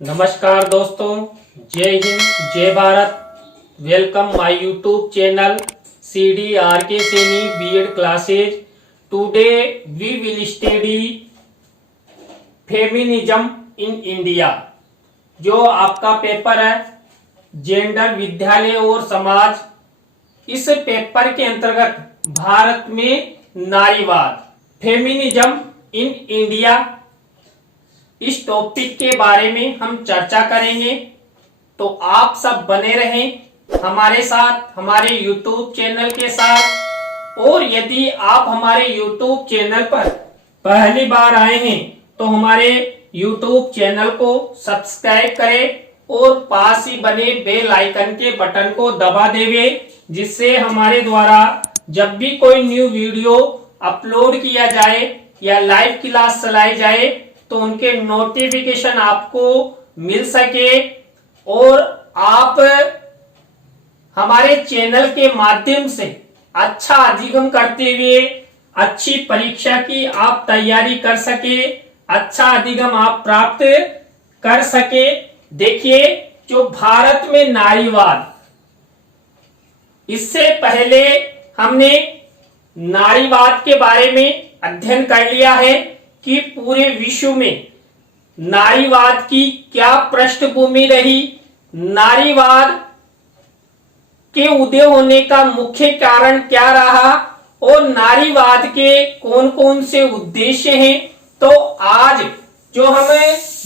नमस्कार दोस्तों, जय हिंद, जय Bharat. Welcome my YouTube channel CDRK Saini B.Ed classes. Today we will study feminism in India. जो आपका पेपर है जेंडर, विद्यालय और समाज, इस पेपर के अंतर्गत भारत में नारीवाद, फेमिनिज्म इन इंडिया, इस टॉपिक के बारे में हम चर्चा करेंगे। तो आप सब बने रहें हमारे साथ, हमारे YouTube चैनल के साथ। और यदि आप हमारे YouTube चैनल पर पहली बार आए हैं तो हमारे YouTube चैनल को सब्सक्राइब करें और पास ही बने बेल आइकन के बटन को दबा देवे, जिससे हमारे द्वारा जब भी कोई न्यू वीडियो अपलोड किया जाए या लाइव क्लास चलाई जाए तो उनके नोटिफिकेशन आपको मिल सके और आप हमारे चैनल के माध्यम से अच्छा अधिगम करते हुए अच्छी परीक्षा की आप तैयारी कर सके, अच्छा अधिगम आप प्राप्त कर सके। देखिए, जो भारत में नारीवाद, इससे पहले हमने नारीवाद के बारे में अध्ययन कर लिया है कि पूरे विश्व में नारीवाद की क्या पृष्ठभूमि रही, नारीवाद के उदय होने का मुख्य कारण क्या रहा और नारीवाद के कौन कौन से उद्देश्य हैं। तो आज जो हम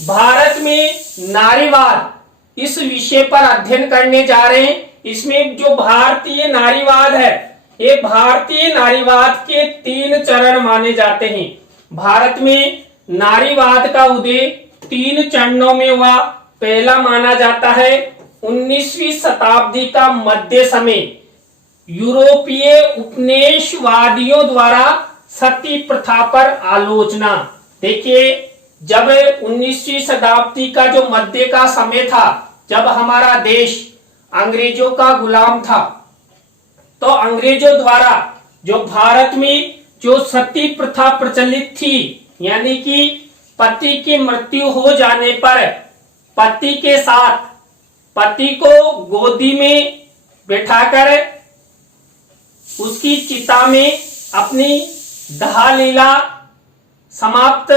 भारत में नारीवाद इस विषय पर अध्ययन करने जा रहे हैं, इसमें जो भारतीय नारीवाद है, ये भारतीय नारीवाद के 3 चरण माने जाते हैं। भारत में नारीवाद का उदय 3 चरणों में हुआ। पहला माना जाता है 19वीं शताब्दी का मध्य समय, यूरोपीय उपनिवेशवादियों द्वारा सती प्रथा पर आलोचना। देखिए, जब 19वीं शताब्दी का जो मध्य का समय था, जब हमारा देश अंग्रेजों का गुलाम था, तो अंग्रेजों द्वारा जो भारत में जो सती प्रथा प्रचलित थी, यानी कि पति की मृत्यु हो जाने पर पति के साथ पति को गोदी में बैठाकर उसकी चिता में अपनी दाह लीला समाप्त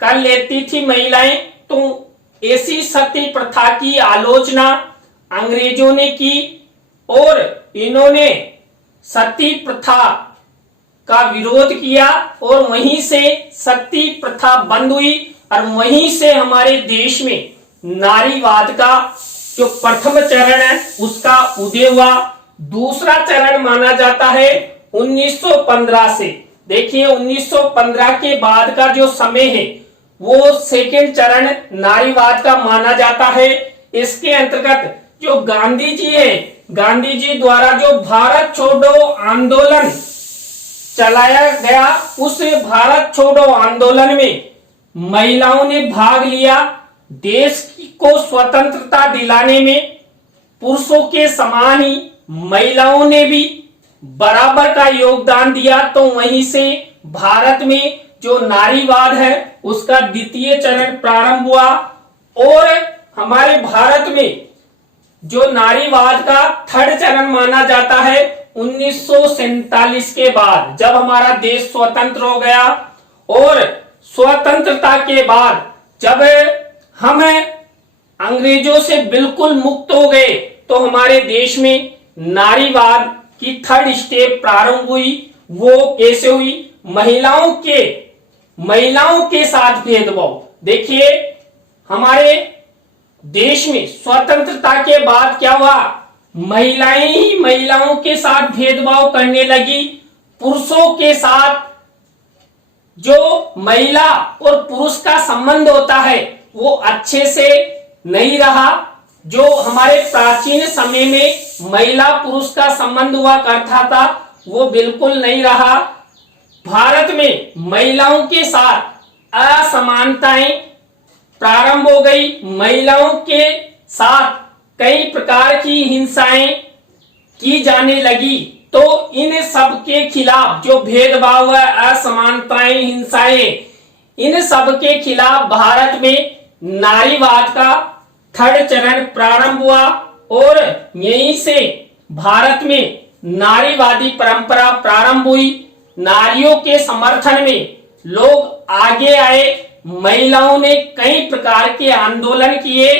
कर लेती थी महिलाएं। तो ऐसी सती प्रथा की आलोचना अंग्रेजों ने की और इन्होंने सती प्रथा का विरोध किया और वहीं से सती प्रथा बंद हुई और वहीं से हमारे देश में नारीवाद का जो प्रथम चरण है उसका उदय हुआ। दूसरा चरण माना जाता है 1915 से। देखिए, 1915 के बाद का जो समय है वो सेकंड चरण नारीवाद का माना जाता है। इसके अंतर्गत जो गांधी जी है, गांधी जी द्वारा जो भारत छोड़ो आंदोलन चलाया गया, उस भारत छोड़ो आंदोलन में महिलाओं ने भाग लिया। देश को स्वतंत्रता दिलाने में पुरुषों के समान ही महिलाओं ने भी बराबर का योगदान दिया। तो वहीं से भारत में जो नारीवाद है उसका द्वितीय चरण प्रारंभ हुआ और हमारे भारत में जो नारीवाद का थर्ड चरण माना जाता है 1947 के बाद, जब हमारा देश स्वतंत्र हो गया। और स्वतंत्रता के बाद जब हम अंग्रेजों से बिल्कुल मुक्त हो गए तो हमारे देश में नारीवाद की थर्ड स्टेप प्रारंभ हुई। वो कैसे हुई? महिलाओं के साथ भेदभाव। देखिए, हमारे देश में स्वतंत्रता के बाद क्या हुआ? महिलाएं ही महिलाओं के साथ भेदभाव करने लगी। पुरुषों के साथ जो महिला और पुरुष का संबंध होता है वो अच्छे से नहीं रहा। जो हमारे प्राचीन समय में महिला पुरुष का संबंध हुआ करता था वो बिल्कुल नहीं रहा। भारत में महिलाओं के साथ असमानताएं प्रारंभ हो गई। महिलाओं के साथ कई प्रकार की हिंसाएं की जाने लगी। तो इन सब के खिलाफ जो भेदभाव है, असमानताएं, हिंसाएं, इन सब के खिलाफ भारत में नारीवाद का थर्ड चरण प्रारंभ हुआ और यहीं से भारत में नारीवादी परंपरा प्रारंभ हुई। नारियों के समर्थन में लोग आगे आए, महिलाओं ने कई प्रकार के आंदोलन किए।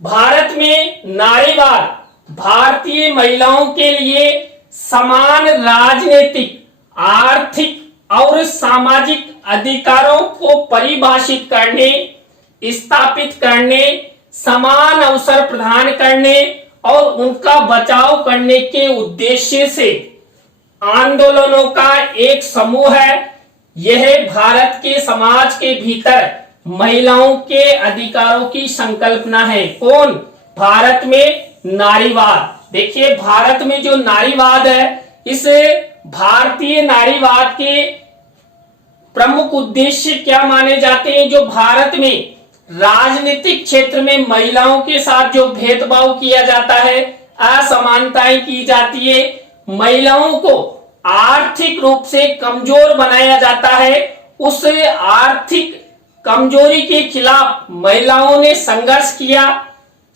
भारत में नारीवाद भारतीय महिलाओं के लिए समान राजनीतिक, आर्थिक और सामाजिक अधिकारों को परिभाषित करने, स्थापित करने, समान अवसर प्रदान करने और उनका बचाव करने के उद्देश्य से आंदोलनों का एक समूह है। यह भारत के समाज के भीतर महिलाओं के अधिकारों की संकल्पना है। कौन? भारत में नारीवाद। देखिए, भारत में जो नारीवाद है, इस भारतीय नारीवाद के प्रमुख उद्देश्य क्या माने जाते हैं? जो भारत में राजनीतिक क्षेत्र में महिलाओं के साथ जो भेदभाव किया जाता है, असमानताएं की जाती है, महिलाओं को आर्थिक रूप से कमजोर बनाया जाता है, उस आर्थिक कमजोरी के खिलाफ महिलाओं ने संघर्ष किया।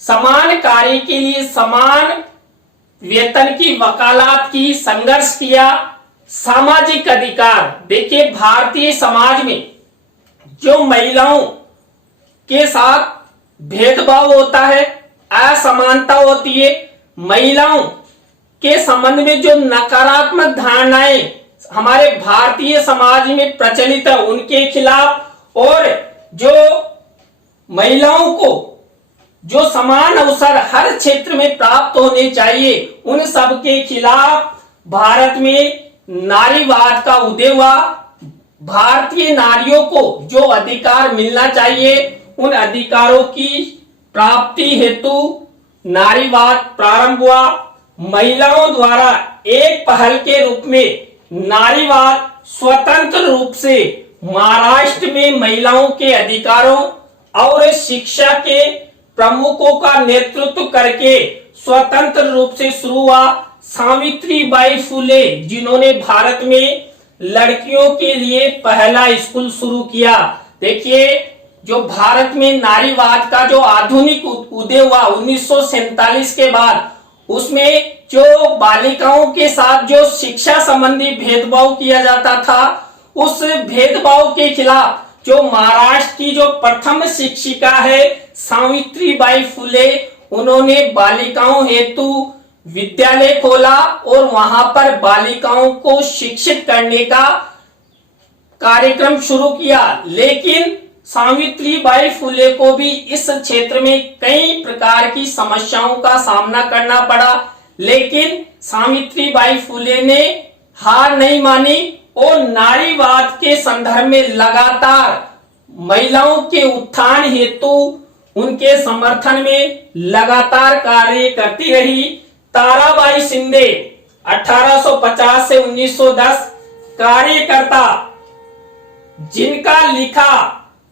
समान कार्य के लिए समान वेतन की वकालत की, संघर्ष किया। सामाजिक अधिकार, देखिए भारतीय समाज में जो महिलाओं के साथ भेदभाव होता है, असमानता होती है, महिलाओं के संबंध में जो नकारात्मक धारणाएं हमारे भारतीय समाज में प्रचलित है, उनके खिलाफ, और जो महिलाओं को जो समान अवसर हर क्षेत्र में प्राप्त होने चाहिए, उन सब के खिलाफ भारत में नारीवाद का उदय हुआ। भारतीय नारियों को जो अधिकार मिलना चाहिए, उन अधिकारों की प्राप्ति हेतु नारीवाद प्रारंभ हुआ। महिलाओं द्वारा एक पहल के रूप में नारीवाद स्वतंत्र रूप से महाराष्ट्र में महिलाओं के अधिकारों और शिक्षा के प्रमुखों का नेतृत्व करके स्वतंत्र रूप से शुरू हुआ। सावित्रीबाई फुले, जिन्होंने भारत में लड़कियों के लिए पहला स्कूल शुरू किया। देखिए, जो भारत में नारीवाद का जो आधुनिक उदय हुआ 1947 के बाद, उसमें जो बालिकाओं के साथ जो शिक्षा संबंधी भेदभाव किया जाता था, उस भेदभाव के खिलाफ जो महाराष्ट्र की जो प्रथम शिक्षिका है सावित्रीबाई फुले, उन्होंने बालिकाओं हेतु विद्यालय खोला और वहां पर बालिकाओं को शिक्षित करने का कार्यक्रम शुरू किया। लेकिन सावित्रीबाई फुले को भी इस क्षेत्र में कई प्रकार की समस्याओं का सामना करना पड़ा, लेकिन सावित्रीबाई फुले ने हार नहीं मानी और नारीवाद के संदर्भ में लगातार महिलाओं के उत्थान हेतु उनके समर्थन में लगातार कार्य करती रही। ताराबाई शिंदे 1850 से 1910 कार्यकर्ता, जिनका लिखा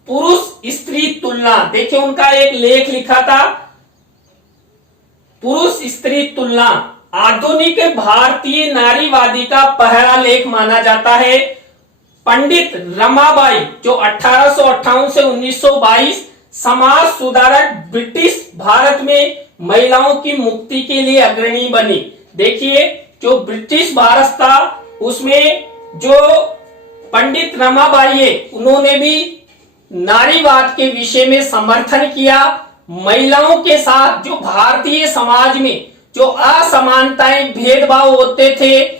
पुरुष स्त्री तुलना, देखिए उनका एक लेख लिखा था पुरुष स्त्री तुलना, आधुनिक भारतीय नारीवादी का पहला लेख माना जाता है। पंडित रमाबाई, जो 1858 से 1922 समाज सुधारक, ब्रिटिश भारत में महिलाओं की मुक्ति के लिए अग्रणी बनी। देखिए, जो ब्रिटिश भारत था, उसमें जो पंडित रमाबाई है, उन्होंने भी नारीवाद के विषय में समर्थन किया। महिलाओं के साथ जो भारतीय समाज में जो असमानताएं, भेदभाव होते थे,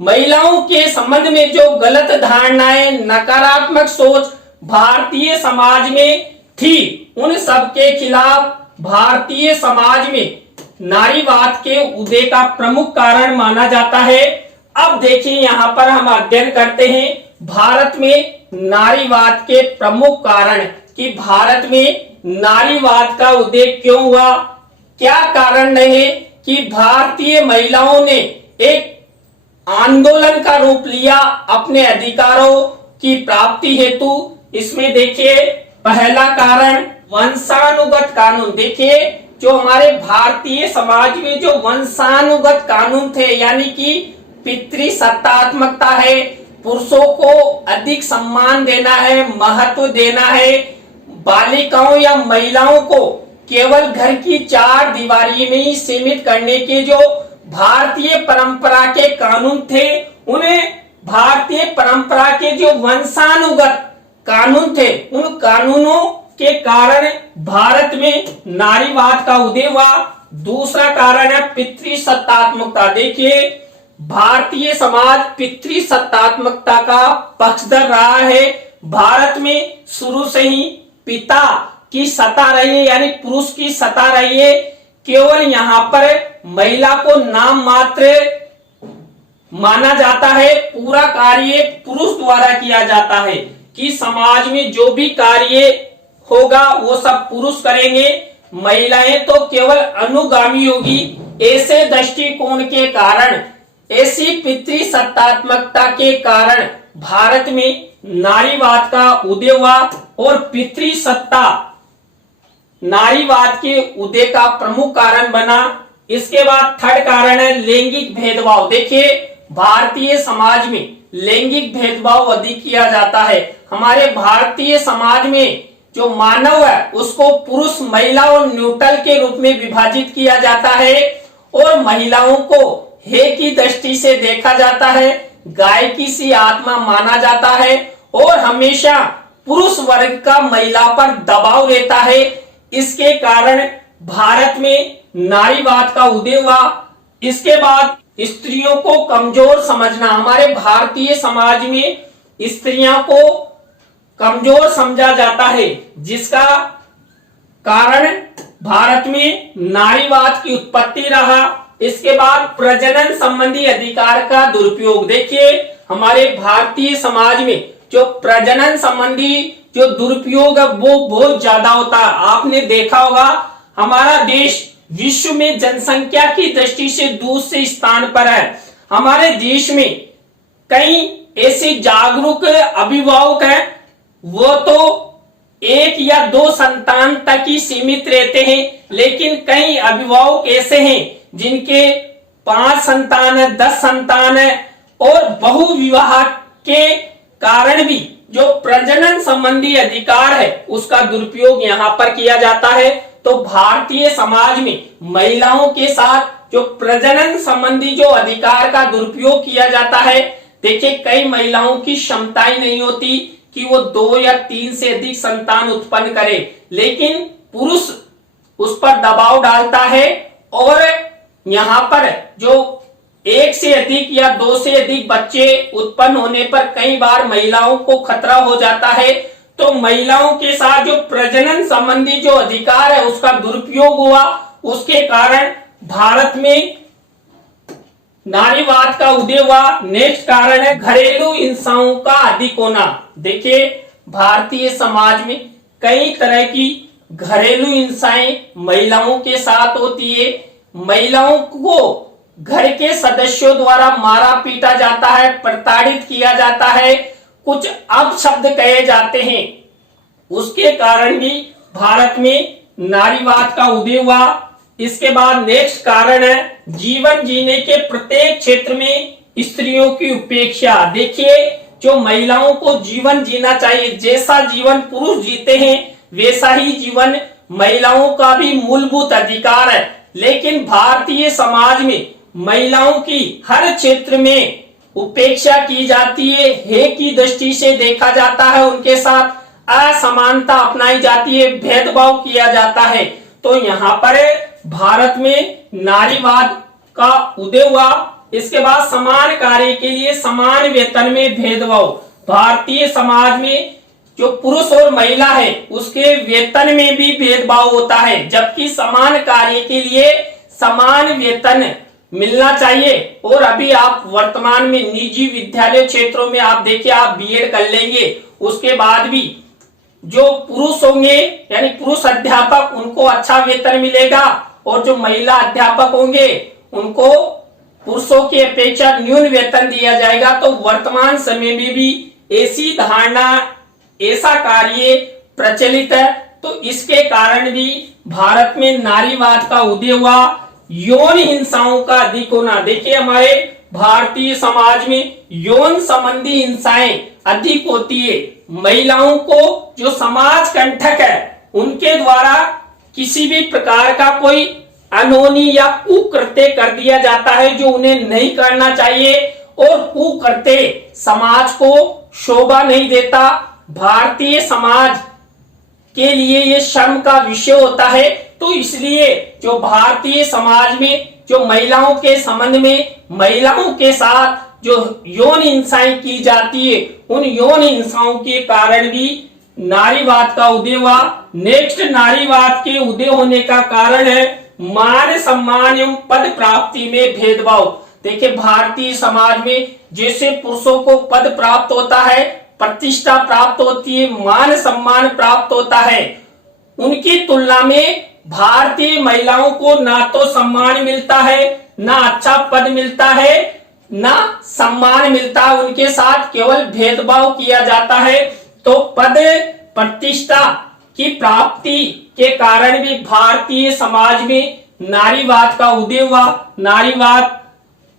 महिलाओं के संबंध में जो गलत धारणाएं, नकारात्मक सोच भारतीय समाज में थी, उन सब के खिलाफ भारतीय समाज में नारीवाद के उदय का प्रमुख कारण माना जाता है। अब देखिए, यहाँ पर हम अध्ययन करते हैं भारत में नारीवाद के प्रमुख कारण, कि भारत में नारीवाद का उदय क्यों हुआ, क्या कारण रहे कि भारतीय महिलाओं ने एक आंदोलन का रूप लिया अपने अधिकारों की प्राप्ति हेतु। इसमें देखिए, पहला कारण वंशानुगत कानून। देखिए, जो हमारे भारतीय समाज में जो वंशानुगत कानून थे, यानी कि पितृसत्तात्मकता है, पुरुषों को अधिक सम्मान देना है, महत्व देना है, बालिकाओं या महिलाओं को केवल घर की चार दीवारी में ही सीमित करने के जो भारतीय परंपरा के कानून थे, उन्हें भारतीय परंपरा के जो वंशानुगत कानून थे, उन कानूनों के कारण भारत में नारीवाद का उदय हुआ। दूसरा कारण है पितृसत्तात्मकता। देखिए, भारतीय समाज पितृसत्तात्मकता का पक्षधर रहा है। भारत में शुरू से ही पिता की सत्ता रही है, यानी पुरुष की सत्ता रही है। केवल यहाँ पर महिला को नाम मात्र माना जाता है, पूरा कार्य पुरुष द्वारा किया जाता है कि समाज में जो भी कार्य होगा वो सब पुरुष करेंगे, महिलाएं तो केवल अनुगामी होगी। ऐसे दृष्टिकोण के कारण, ऐसी पितृसत्तात्मकता के कारण भारत में नारीवाद का उदय हुआ और पितृसत्ता नारीवाद के उदय का प्रमुख कारण बना। इसके बाद थर्ड कारण है लैंगिक भेदभाव। देखिए, भारतीय समाज में लैंगिक भेदभाव अधिक किया जाता है। हमारे भारतीय समाज में जो मानव है उसको पुरुष, महिला और न्यूट्रल के रूप में विभाजित किया जाता है और महिलाओं को हे की दृष्टि से देखा जाता है, गाय की सी आत्मा माना जाता है और हमेशा पुरुष वर्ग का महिला पर दबाव रहता है। इसके कारण भारत में नारीवाद का उदय हुआ। इसके बाद स्त्रियों को कमजोर समझना। हमारे भारतीय समाज में स्त्रियों को कमजोर समझा जाता है, जिसका कारण भारत में नारीवाद की उत्पत्ति रहा। इसके बाद प्रजनन संबंधी अधिकार का दुरुपयोग। देखिए, हमारे भारतीय समाज में जो प्रजनन संबंधी जो दुरुपयोग है वो बहुत ज्यादा होता है। आपने देखा होगा, हमारा देश विश्व में जनसंख्या की दृष्टि से दूसरे स्थान पर है। हमारे देश में कई ऐसे जागरूक अभिभावक हैं, वो तो एक या दो संतान तक ही सीमित रहते हैं, लेकिन कई अभिभावक ऐसे हैं जिनके 5 संतान है, 10 संतान है और बहुविवाह के कारण भी जो प्रजनन संबंधी अधिकार है उसका दुरुपयोग यहाँ पर किया जाता है। तो भारतीय समाज में महिलाओं के साथ जो प्रजनन संबंधी जो अधिकार का दुरुपयोग किया जाता है, देखिए कई महिलाओं की क्षमताएं नहीं होती कि वो 2 या 3 से अधिक संतान उत्पन्न करे, लेकिन पुरुष उस पर दबाव डालता है और यहाँ पर जो 1 से अधिक या 2 से अधिक बच्चे उत्पन्न होने पर कई बार महिलाओं को खतरा हो जाता है। तो महिलाओं के साथ जो प्रजनन संबंधी जो अधिकार है उसका दुरुपयोग हुआ, उसके कारण भारत में नारीवाद का उदय हुआ। नेक्स्ट कारण है घरेलू हिंसाओं का अधिक होना। देखिए, भारतीय समाज में कई तरह की घरेलू हिंसाएं महिलाओं के साथ होती है। महिलाओं को घर के सदस्यों द्वारा मारा पीटा जाता है, प्रताड़ित किया जाता है, कुछ अपशब्द कहे जाते हैं। उसके कारण भी भारत में नारीवाद का उदय हुआ। इसके बाद नेक्स्ट कारण है जीवन जीने के प्रत्येक क्षेत्र में स्त्रियों की उपेक्षा। देखिए, जो महिलाओं को जीवन जीना चाहिए, जैसा जीवन पुरुष जीते हैं वैसा ही जीवन महिलाओं का भी मूलभूत अधिकार है, लेकिन भारतीय समाज में महिलाओं की हर क्षेत्र में उपेक्षा की जाती है, हे की दृष्टि से देखा जाता है, उनके साथ असमानता अपनाई जाती है, भेदभाव किया जाता है। तो यहाँ पर भारत में नारीवाद का उदय हुआ। इसके बाद समान कार्य के लिए समान वेतन में भेदभाव। भारतीय समाज में जो पुरुष और महिला है उसके वेतन में भी भेदभाव होता है, जबकि समान कार्य के लिए समान वेतन मिलना चाहिए। और अभी आप वर्तमान में निजी विद्यालय क्षेत्रों में आप देखिए, आप बीएड कर लेंगे, उसके बाद भी जो पुरुष होंगे यानी पुरुष अध्यापक उनको अच्छा वेतन मिलेगा और जो महिला अध्यापक होंगे उनको पुरुषों की अपेक्षा न्यून वेतन दिया जाएगा। तो वर्तमान समय में भी ऐसी धारणा, ऐसा कार्य प्रचलित है। तो इसके कारण भी भारत में नारीवाद का उदय हुआ। यौन हिंसाओं का अधिक होना। देखिए, हमारे भारतीय समाज में यौन संबंधी हिंसाएं अधिक होती है। महिलाओं को जो समाज कंटक है उनके द्वारा किसी भी प्रकार का कोई अनहोनी या कुकृत्य कर दिया जाता है जो उन्हें नहीं करना चाहिए, और कुकृत्य समाज को शोभा नहीं देता। भारतीय समाज के लिए ये शर्म का विषय होता है। तो इसलिए जो भारतीय समाज में जो महिलाओं के संबंध में महिलाओं के साथ जो यौन हिंसाएं की जाती है, उन यौन हिंसाओं के कारण भी नारीवाद का उदय हुआ। नेक्स्ट, नारीवाद के उदय होने का कारण है मान सम्मान एवं पद प्राप्ति में भेदभाव। देखिए, भारतीय समाज में जैसे पुरुषों को पद प्राप्त होता है, प्रतिष्ठा प्राप्त होती है, मान सम्मान प्राप्त होता है, उनकी तुलना में भारतीय महिलाओं को ना तो सम्मान मिलता है, ना अच्छा पद मिलता है, ना सम्मान मिलता है। उनके साथ केवल भेदभाव किया जाता है। तो पद प्रतिष्ठा की प्राप्ति के कारण भी भारतीय समाज में नारीवाद का उदय हुआ। नारीवाद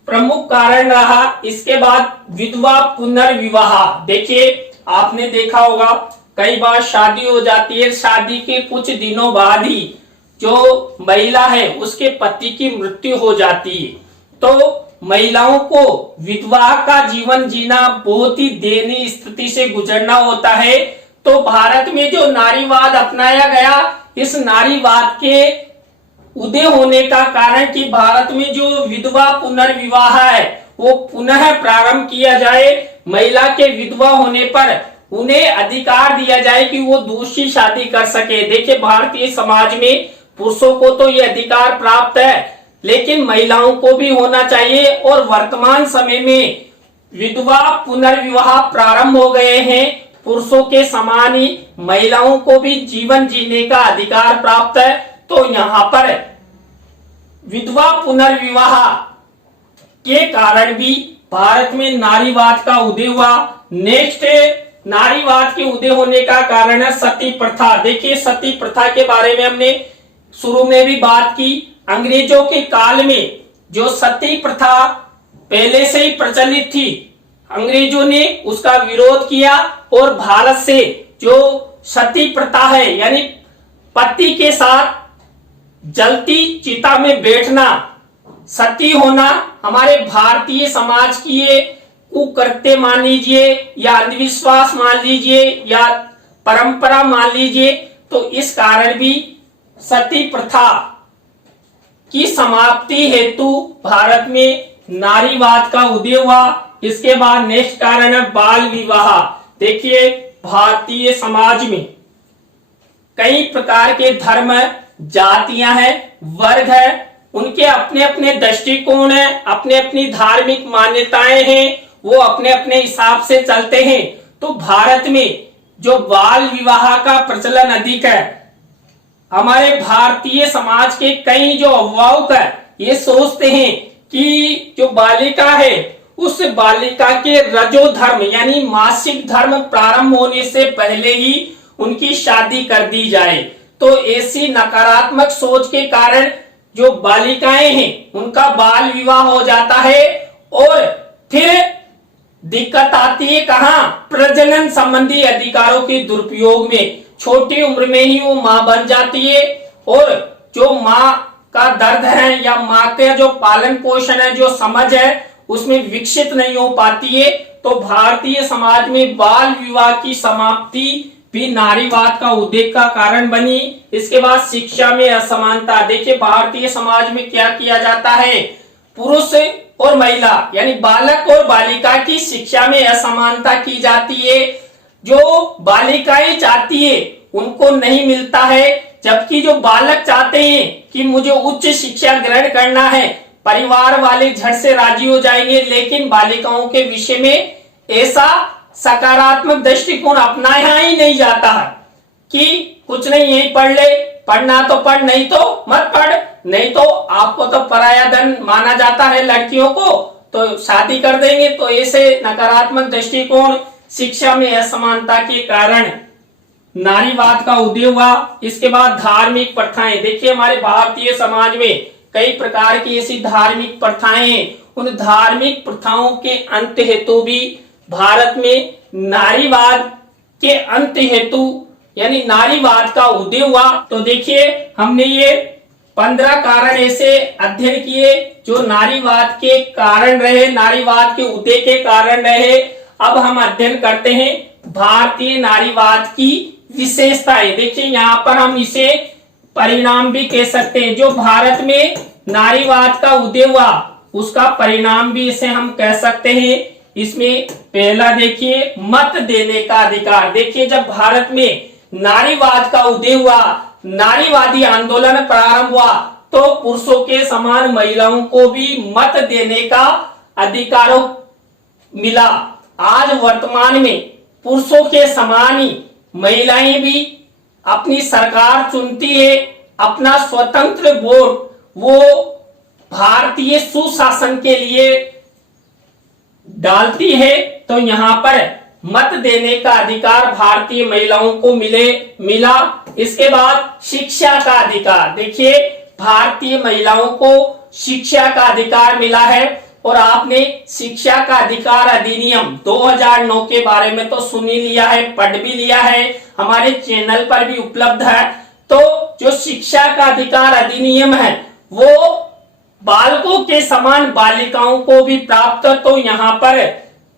प्रमुख कारण रहा। इसके बाद विधवा पुनर्विवाह। देखिए, आपने देखा होगा कई बार शादी हो जाती है, शादी के कुछ दिनों बाद ही जो महिला है उसके पति की मृत्यु हो जाती है। तो महिलाओं को विधवा का जीवन जीना बहुत ही दयनीय स्थिति से गुजरना होता है। तो भारत में जो नारीवाद अपनाया गया, इस नारीवाद के उदय होने का कारण कि भारत में जो विधवा पुनर्विवाह है वो पुनः प्रारंभ किया जाए। महिला के विधवा होने पर उन्हें अधिकार दिया जाए कि वो दूसरी शादी कर सके। देखिए, भारतीय समाज में पुरुषों को तो ये अधिकार प्राप्त है, लेकिन महिलाओं को भी होना चाहिए। और वर्तमान समय में विधवा पुनर्विवाह प्रारंभ हो गए हैं। पुरुषों के समान ही महिलाओं को भी जीवन जीने का अधिकार प्राप्त है। तो यहाँ पर विधवा पुनर्विवाह के कारण भी भारत में नारीवाद का उदय हुआ। नेक्स्ट, नारीवाद के उदय होने का कारण है सती प्रथा। देखिए, सती प्रथा के बारे में हमने शुरू में भी बात की। अंग्रेजों के काल में जो सती प्रथा पहले से ही प्रचलित थी, अंग्रेजों ने उसका विरोध किया और भारत से जो सती प्रथा है, यानी पति के साथ जलती चिता में बैठना, सती होना, हमारे भारतीय समाज की ये कुकृत्य मान लीजिए या अंधविश्वास मान लीजिए या परंपरा मान लीजिए। तो इस कारण भी सती प्रथा की समाप्ति हेतु भारत में नारीवाद का उदय हुआ। इसके बाद नेक्स्ट कारण है बाल विवाह। देखिए, भारतीय समाज में कई प्रकार के धर्म, जातियां हैं, वर्ग है, उनके अपने अपने दृष्टिकोण है, अपने अपनी धार्मिक मान्यताएं हैं, वो अपने अपने हिसाब से चलते हैं। तो भारत में जो बाल विवाह का प्रचलन अधिक है, हमारे भारतीय समाज के कई जो अभिभावक है ये सोचते हैं कि जो बालिका है उस बालिका के रजोधर्म यानी मासिक धर्म प्रारंभ होने से पहले ही उनकी शादी कर दी जाए। तो ऐसी नकारात्मक सोच के कारण जो बालिकाएं हैं उनका बाल विवाह हो जाता है। और फिर दिक्कत आती है कहां? प्रजनन संबंधी अधिकारों के दुरुपयोग में। छोटी उम्र में ही वो मां बन जाती है और जो मां का दर्द है या मां का जो पालन पोषण है, जो समझ है, उसमें विकसित नहीं हो पाती है। तो भारतीय समाज में बाल विवाह की समाप्ति भी नारीवाद का उदय का कारण बनी। इसके बाद शिक्षा में असमानता। देखिए, भारतीय समाज में क्या किया जाता है, पुरुष और महिला यानी बालक और बालिका की शिक्षा में असमानता की जाती है। जो बालिकाएं चाहती है उनको नहीं मिलता है, जबकि जो बालक चाहते हैं कि मुझे उच्च शिक्षा ग्रहण करना है, परिवार वाले झट से राजी हो जाएंगे। लेकिन बालिकाओं के विषय में ऐसा सकारात्मक दृष्टिकोण अपनाया ही नहीं जाता है कि कुछ नहीं, यही पढ़ ले, पढ़ना तो पढ़, नहीं तो मत पढ़, नहीं तो आपको तो पराया धन माना जाता है लड़कियों को, तो शादी कर देंगे। तो ऐसे नकारात्मक दृष्टिकोण, शिक्षा में असमानता के कारण नारीवाद का उदय हुआ। इसके बाद धार्मिक प्रथाएं। देखिए, हमारे भारतीय समाज में कई प्रकार की ऐसी धार्मिक प्रथाएं हैं। उन धार्मिक प्रथाओं के अंत हेतु भी भारत में नारीवाद के अंत हेतु यानी नारीवाद का उदय हुआ। तो देखिए हमने ये 15 कारण ऐसे अध्ययन किए जो नारीवाद के कारण रहे, नारीवाद के उदय के कारण रहे। अब हम अध्ययन करते हैं भारतीय नारीवाद की विशेषताएं। देखिए यहाँ पर हम इसे परिणाम भी कह सकते हैं। जो भारत में नारीवाद का उदय हुआ उसका परिणाम भी इसे हम कह सकते हैं। इसमें पहला देखिए मत देने का अधिकार। देखिए जब भारत में नारीवाद का उदय हुआ, नारीवादी आंदोलन प्रारंभ हुआ, तो पुरुषों के समान महिलाओं को भी मत देने का अधिकार मिला। आज वर्तमान में पुरुषों के समान ही महिलाएं भी अपनी सरकार चुनती है, अपना स्वतंत्र वोट वो भारतीय सुशासन के लिए डालती है। तो यहाँ पर मत देने का अधिकार भारतीय महिलाओं को मिला। इसके बाद शिक्षा का अधिकार। देखिए भारतीय महिलाओं को शिक्षा का अधिकार मिला है। और आपने शिक्षा का अधिकार अधिनियम 2009 के बारे में तो सुन ही लिया है, पढ़ भी लिया है, हमारे चैनल पर भी उपलब्ध है। तो जो शिक्षा का अधिकार अधिनियम है वो बालकों के समान बालिकाओं को भी प्राप्त। तो यहाँ पर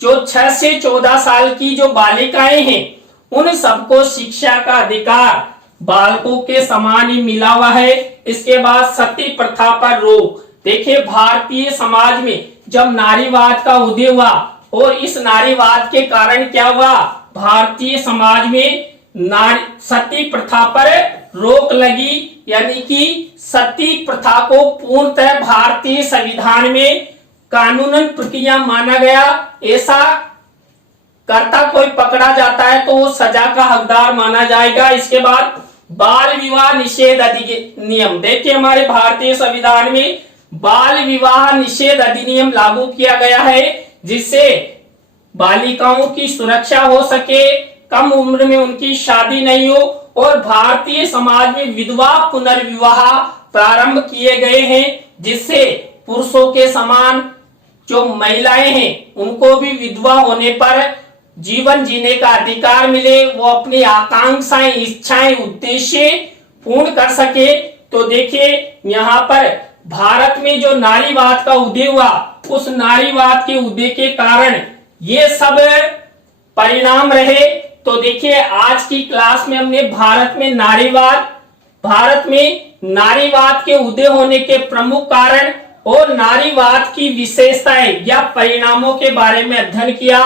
जो 6 से 14 साल की जो बालिकाएं हैं उन सबको शिक्षा का अधिकार बालकों के समान ही मिला हुआ है। इसके बाद सती प्रथा पर रोक। देखिए भारतीय समाज में जब नारीवाद का उदय हुआ और इस नारीवाद के कारण क्या हुआ, भारतीय समाज में सती प्रथा पर रोक लगी। यानी कि सती प्रथा को पूर्णतः भारतीय संविधान में कानूनन प्रक्रिया माना गया। ऐसा करता कोई पकड़ा जाता है तो वो सजा का हकदार माना जाएगा। इसके बाद बाल विवाह निषेध अधिनियम। देखिए हमारे भारतीय संविधान में बाल विवाह निषेध अधिनियम लागू किया गया है जिससे बालिकाओं की सुरक्षा हो सके, कम उम्र में उनकी शादी नहीं हो। और भारतीय समाज में विधवा पुनर्विवाह प्रारंभ किए गए हैं जिससे पुरुषों के समान जो महिलाएं हैं उनको भी विधवा होने पर जीवन जीने का अधिकार मिले, वो अपनी आकांक्षाएं, इच्छाएं, उद्देश्य पूर्ण कर सके। तो देखिए यहाँ पर भारत में जो नारीवाद का उदय हुआ उस नारीवाद के उदय के कारण ये सब परिणाम रहे। तो देखिए आज की क्लास में हमने भारत में नारीवाद के उदय होने के प्रमुख कारण और नारीवाद की विशेषताएं या परिणामों के बारे में अध्ययन किया।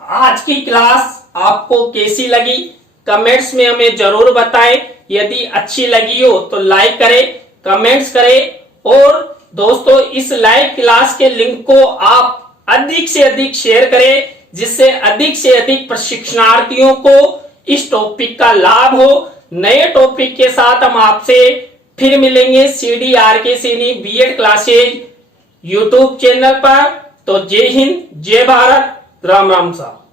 आज की क्लास आपको कैसी लगी कमेंट्स में हमें जरूर बताएं। यदि अच्छी लगी हो तो लाइक करें, कमेंट्स करें और दोस्तों इस लाइव क्लास के लिंक को आप अधिक से अधिक शेयर करें जिससे अधिक से अधिक प्रशिक्षणार्थियों को इस टॉपिक का लाभ हो। नए टॉपिक के साथ हम आपसे फिर मिलेंगे CDRK Saini B Ed classes YouTube channel पर। तो जय हिंद, जय भारत, राम राम साहब।